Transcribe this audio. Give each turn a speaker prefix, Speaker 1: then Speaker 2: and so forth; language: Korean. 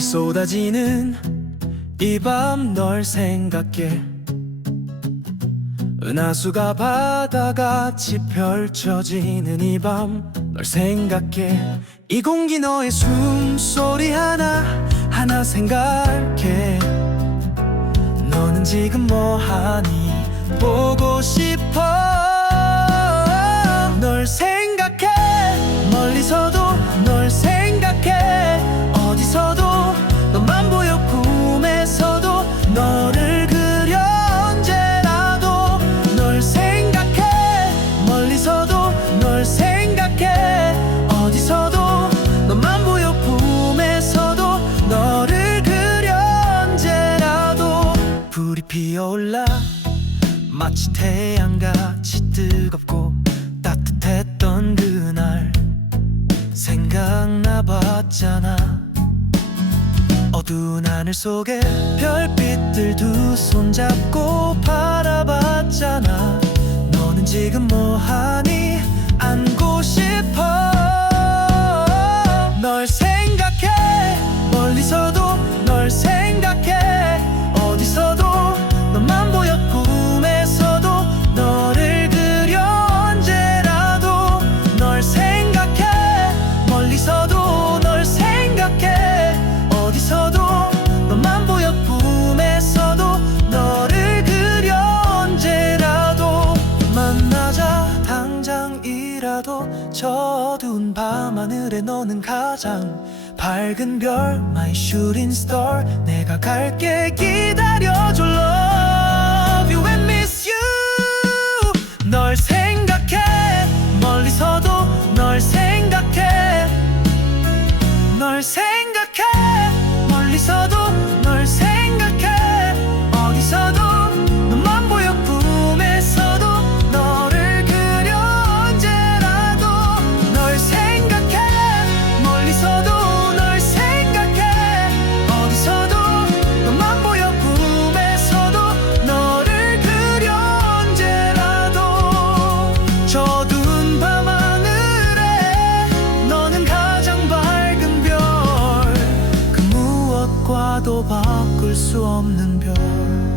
Speaker 1: 쏟아지는 이 밤 널 생각해. 은하수가 바다같이 펼쳐지는 이 밤 널 생각해. 이 공기 너의 숨소리 하나 하나 생각해. 너는 지금 뭐하니? 보고 싶어 피어올라 마치 태양같이 뜨겁고 따뜻했던 그날 생각나 봤잖아. 어두운 하늘 속에 별빛들 두 손 잡고 바라봤잖아. 너는 지금 뭐 당장이라도 저 어두운 밤하늘에 너는 가장 밝은 별 My shooting star. 내가 갈게. 기다려줘 Love 무엇과도 바꿀 수 없는 별